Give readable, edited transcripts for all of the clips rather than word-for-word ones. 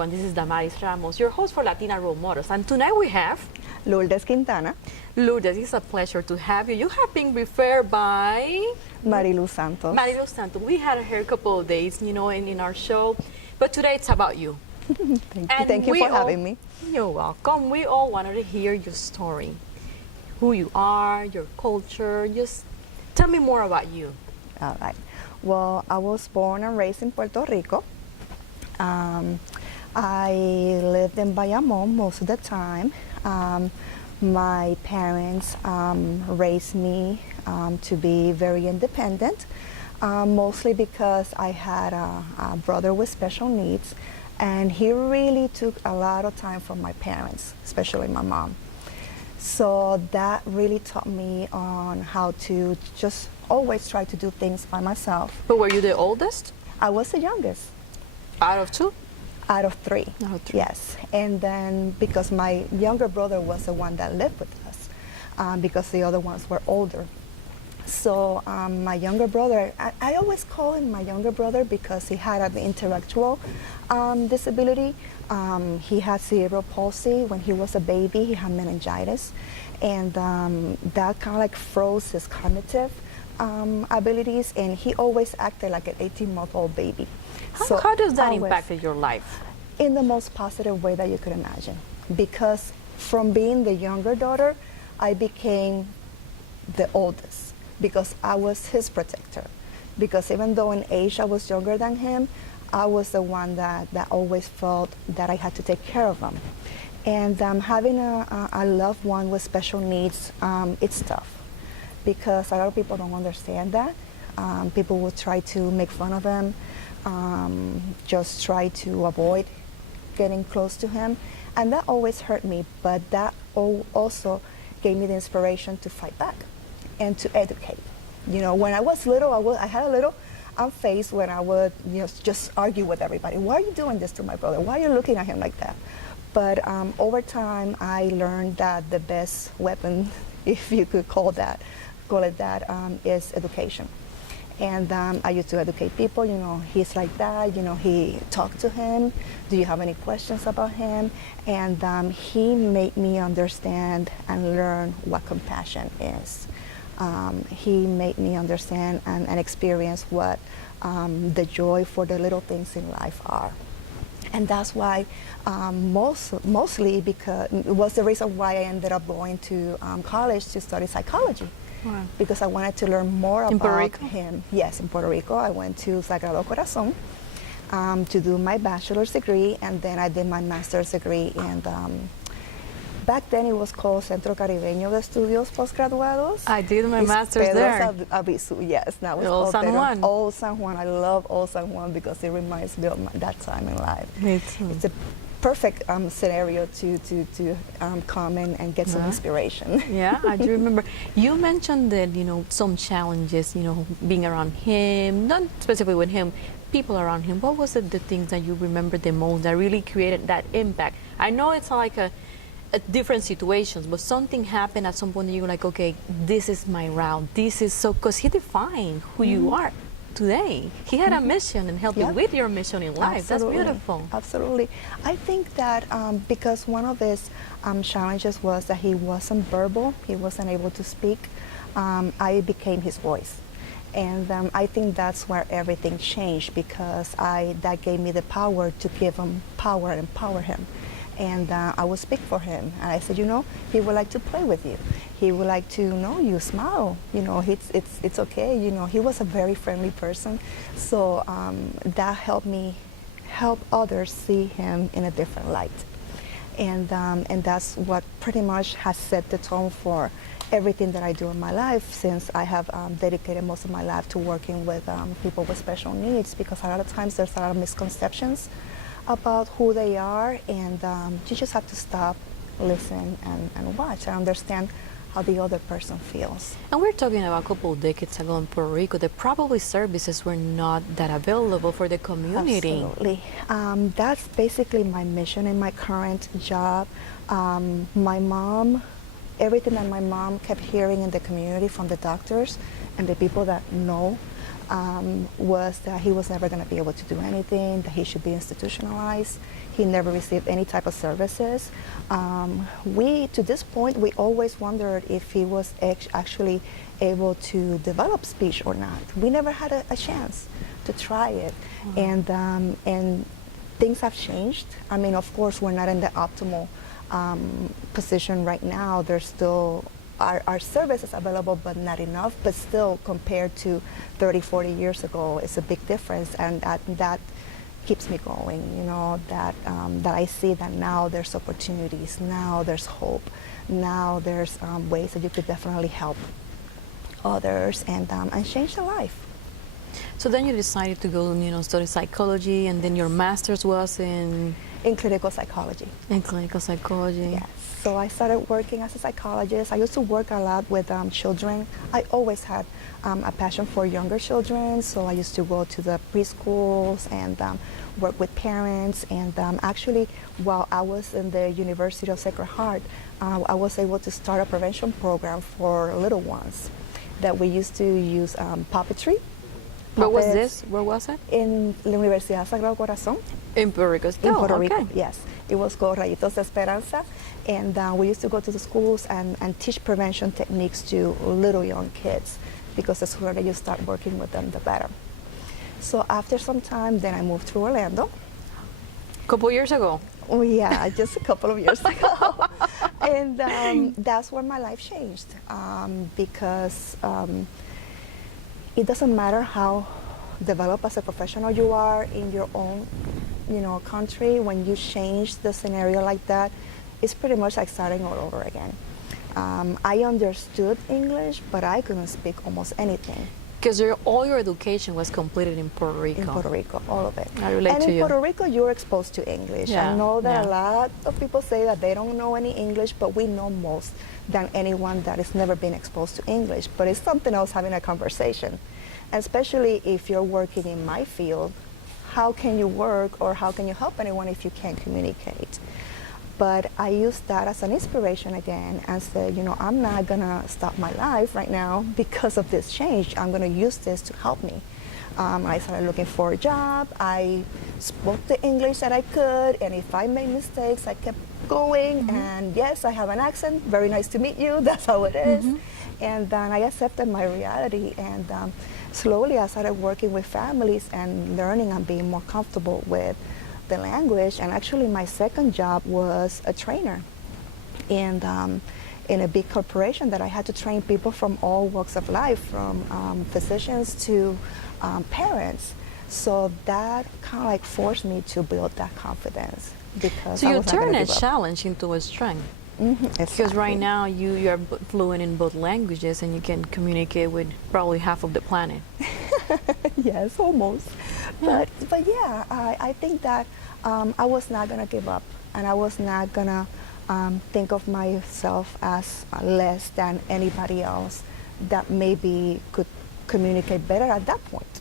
everyone. This is Damaris Ramos, your host for Latina Role Models. And tonight we have Lourdes, Quintana. Lourdes. It's a pleasure to have you. You have been referred by Marilu Santos. Marilu Santos. We had her a couple of days, in our show. But today it's about you. Thank you for having me. You're welcome. We all wanted to hear your story. Who you are, your culture. Just tell me more about you. All right. Well, I was born and raised in Puerto Rico. I lived in Bayamón most of the time. My parents raised me to be very independent, mostly because I had a brother with special needs, and he really took a lot of time from my parents, especially my mom. So that really taught me on how to just always try to do things by myself. But were you the oldest? I was the youngest. Out of two? Out of three. Out of three. Yes. And then because my younger brother was the one that lived with us, because the other ones were older. So my younger brother, I always call him my younger brother because he had an intellectual disability. He had cerebral palsy. When he was a baby, he had meningitis. And that kind of like froze his cognitive abilities, and he always acted like an 18-month-old baby. How does that impact your life? In the most positive way that you could imagine. Because from being the younger daughter, I became the oldest because I was his protector. Because even though in age I was younger than him, I was the one that always felt that I had to take care of him. And having a loved one with special needs, it's tough. Because a lot of people don't understand that. People will try to make fun of him, just try to avoid getting close to him, and that always hurt me, but that also gave me the inspiration to fight back and to educate. When I was little, I had a little phase when I would just argue with everybody. Why are you doing this to my brother? Why are you looking at him like that? But over time, I learned that the best weapon, if you could call it that, is education. And I used to educate people, he's like that, he talked to him, do you have any questions about him? And he made me understand and learn what compassion is. He made me understand and experience what the joy for the little things in life are. And that's why, mostly because it was the reason why I ended up going to college to study psychology. Wow. Because I wanted to learn more about him. Yes, in Puerto Rico. I went to Sagrado Corazon to do my bachelor's degree, and then I did my master's degree. And back then it was called Centro Caribeño de Estudios Postgraduados. I did my master's there. Abisu, yes. Now it's Old San Juan. Old San Juan. I love Old San Juan because it reminds me of that time in life. It's a perfect scenario to come in and get some inspiration. Yeah, I do remember. You mentioned that, some challenges, being around him, not specifically with him, people around him. What was the things that you remember the most that really created that impact? I know it's like a different situations, but something happened at some point and you were like, okay, this is my route. This is so, because he defined who you are today. He had a mission and helped you with your mission in life. Absolutely. That's beautiful. Absolutely. I think that because one of his challenges was that he wasn't verbal, he wasn't able to speak, I became his voice. And I think that's where everything changed, because that gave me the power to give him power and empower him. And I would speak for him. And I said, he would like to play with you. He would like to know you, smile. It's okay. He was a very friendly person. So that helped me help others see him in a different light. And that's what pretty much has set the tone for everything that I do in my life, since I have dedicated most of my life to working with people with special needs, because a lot of times there's a lot of misconceptions about who they are, and you just have to stop, listen, and watch and understand how the other person feels. And we're talking about a couple of decades ago in Puerto Rico, that probably services were not that available for the community. Absolutely. That's basically my mission in my current job. Everything that my mom kept hearing in the community from the doctors and the people that know was that he was never going to be able to do anything, that he should be institutionalized. He never received any type of services. To this point, we always wondered if he was actually able to develop speech or not. We never had a chance to try it. And things have changed. I mean, of course, we're not in the optimal position right now. There's still our service is available, but not enough. But still, compared to 30, 40 years ago, it's a big difference, and that keeps me going. You know, that I see that now there's opportunities, now there's hope, now there's ways that you could definitely help others and change their life. So then you decided to go, study psychology, and then your master's was in clinical psychology. In clinical psychology. Yes. So I started working as a psychologist. I used to work a lot with children. I always had a passion for younger children, so I used to go to the preschools and work with parents. And actually, while I was in the University of Sacred Heart, I was able to start a prevention program for little ones that we used to use puppetry. Where was this? Where was it? In la Universidad Sagrado Corazón. In Puerto Rico. In Puerto Rico, yes. It was called Rayitos de Esperanza. And we used to go to the schools and teach prevention techniques to little young kids, because the sooner you start working with them, the better. So after some time, then I moved to Orlando. A couple years ago? Oh yeah, just a couple of years ago. And that's where my life changed, because it doesn't matter how developed as a professional you are in your own, country. When you change the scenario like that, it's pretty much like starting all over again. I understood English, but I couldn't speak almost anything. Because all your education was completed in Puerto Rico. In Puerto Rico, all of it. I relate and to in you. Puerto Rico, you're exposed to English. Yeah, I know that yeah. a lot of people say that they don't know any English, but we know most than anyone that has never been exposed to English. But it's something else having a conversation. And especially if you're working in my field, how can you work or how can you help anyone if you can't communicate? But I used that as an inspiration again and said, I'm not gonna stop my life right now because of this change. I'm gonna use this to help me. I started looking for a job. I spoke the English that I could, and if I made mistakes, I kept going. Mm-hmm. And yes, I have an accent. Very nice to meet you. That's how it is. Mm-hmm. And then I accepted my reality, and slowly I started working with families and learning and being more comfortable with the language. And actually my second job was a trainer in a big corporation that I had to train people from all walks of life, from physicians to parents. So that kind of like forced me to build that confidence. Because so you turn a challenge into a strength. Mm-hmm, exactly. Because right now you are fluent in both languages and you can communicate with probably half of the planet. Yes, almost. Yeah. But yeah, I think that I was not going to give up, and I was not going to think of myself as less than anybody else that maybe could communicate better at that point.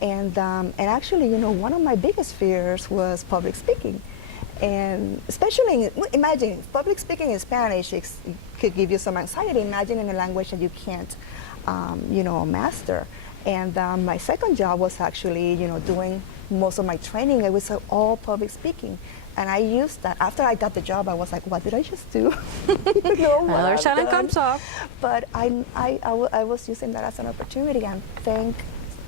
And actually, one of my biggest fears was public speaking. And especially, imagine, public speaking in Spanish could give you some anxiety. Imagine in a language that you can't, master. And my second job was actually, doing most of my training. It was all public speaking. And I used that. After I got the job, I was like, what did I just do? Another challenge comes up. But I was using that as an opportunity. And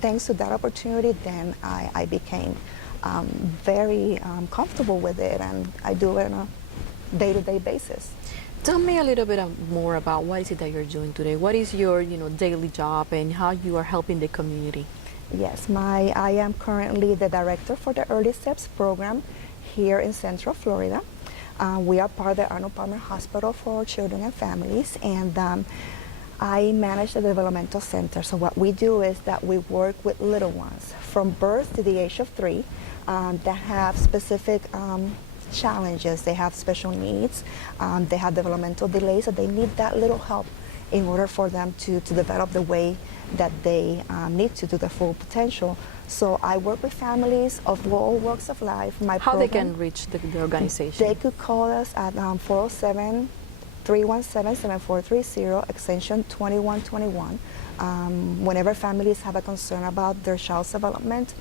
thanks to that opportunity, then I became very comfortable with it, and I do it on a day-to-day basis. Tell me a little bit more about what is it that you're doing today. What is your daily job and how you are helping the community? Yes, I am currently the director for the Early Steps program here in Central Florida. We are part of the Arnold Palmer Hospital for Children and Families, and I manage the developmental center. So what we do is that we work with little ones from birth to the age of 3 that have specific challenges. They have special needs. They have developmental delays, so they need that little help in order for them to develop the way that they need to do their full potential. So I work with families of all walks of life. How they can reach the organization? They could call us at 407 317-7430, extension 2121. Whenever families have a concern about their child's development,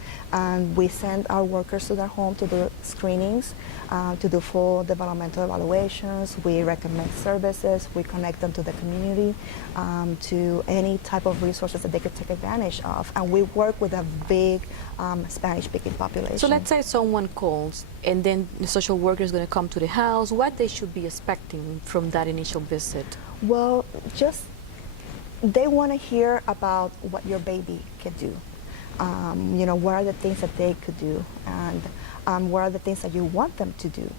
we send our workers to their home to do screenings, to do full developmental evaluations. We recommend services. We connect them to the community, to any type of resources that they could take advantage of. And we work with a big Spanish-speaking population. So let's say someone calls and then the social worker is going to come to the house. What they should be expecting from that initial visit? Well, just they want to hear about what your baby can do. What are the things that they could do, and what are the things that you want them to do.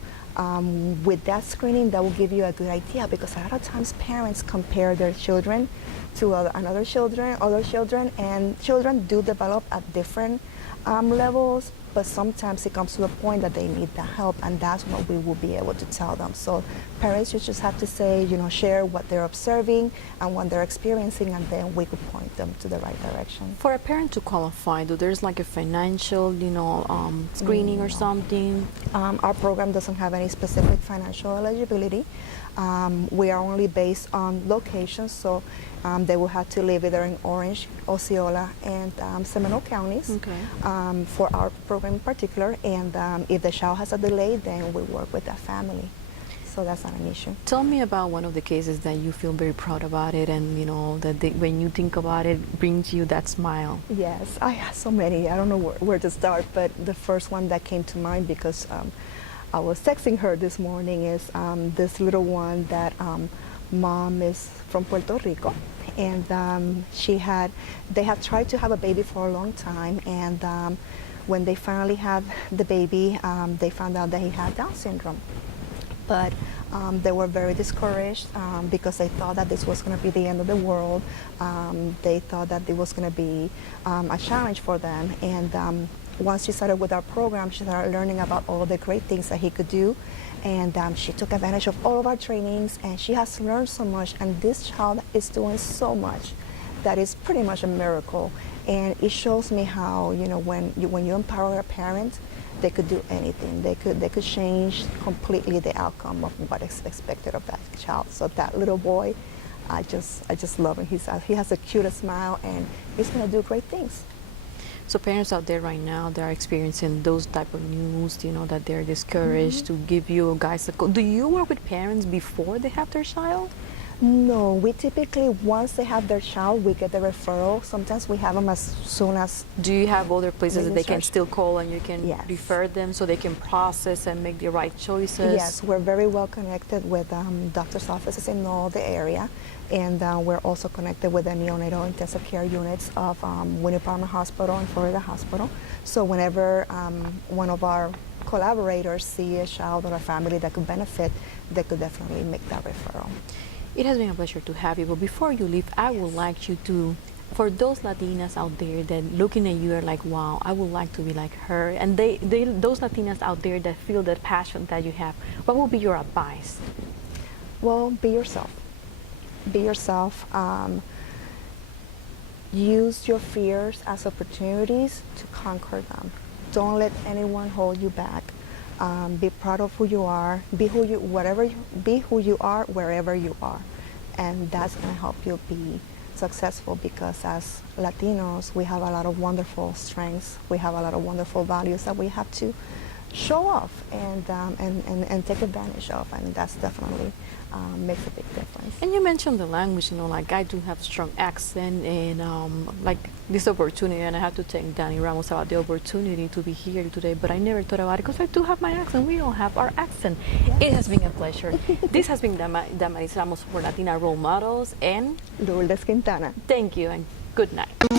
With that screening, that will give you a good idea, because a lot of times parents compare their children to other children, and children do develop at different levels, but sometimes it comes to a point that they need that help, and that's what we will be able to tell them. So parents, you just have to say, share what they're observing and what they're experiencing, and then we could point them to the right direction. For a parent to qualify, do there's like a financial, screening or something? Our program doesn't have any specific financial eligibility. We are only based on locations, so they will have to live either in Orange, Osceola, and Seminole counties, Okay. For our program in particular. And if the child has a delay, then we work with that family. So that's not an issue. Tell me about one of the cases that you feel very proud about it, and when you think about it, brings you that smile. Yes, I have so many. I don't know where to start, but the first one that came to mind, because I was texting her this morning, is this little one that mom is from Puerto Rico, and they have tried to have a baby for a long time, and when they finally had the baby, they found out that he had Down syndrome. But they were very discouraged because they thought that this was going to be the end of the world. They thought that it was going to be a challenge for them. And once she started with our program, she started learning about all the great things that he could do. And she took advantage of all of our trainings, and she has learned so much. And this child is doing so much that is pretty much a miracle. And it shows me how, when you empower a parent, they could do anything. They could change completely the outcome of what is expected of that child. So that little boy, I just love him. He has the cutest smile, and he's going to do great things. So parents out there right now, they're experiencing those type of news, that they're discouraged, to give you guys a call. Do you work with parents before they have their child? No, we typically, once they have their child, we get the referral. Sometimes we have them as soon as. Do you have other places that they can still call and you can Yes. refer them so they can process and make the right choices? Yes, we're very well connected with doctors' offices in all the area, and we're also connected with the neonatal intensive care units of Winnie Palmer Hospital and Florida Hospital. So whenever one of our collaborators see a child or a family that could benefit, they could definitely make that referral. It has been a pleasure to have you, but before you leave, I would like you to, for those Latinas out there that looking at you are like, wow, I would like to be like her, and those Latinas out there that feel that passion that you have, what would be your advice? Well, be yourself. Be yourself. Use your fears as opportunities to conquer them. Don't let anyone hold you back. Be proud of who you are. Be who you are wherever you are, and that's going to help you be successful. Because as Latinos, we have a lot of wonderful strengths. We have a lot of wonderful values that we have to show off and take advantage of, and that's definitely makes a big difference. And you mentioned the language, like I do have a strong accent, and like this opportunity, and I have to thank Danny Ramos about the opportunity to be here today, but I never thought about it because I do have my accent. We all have our accent. Yes. It has been a pleasure. This has been Damaris Ramos for Latina Role Models, and Lourdes Quintana. Thank you, and good night.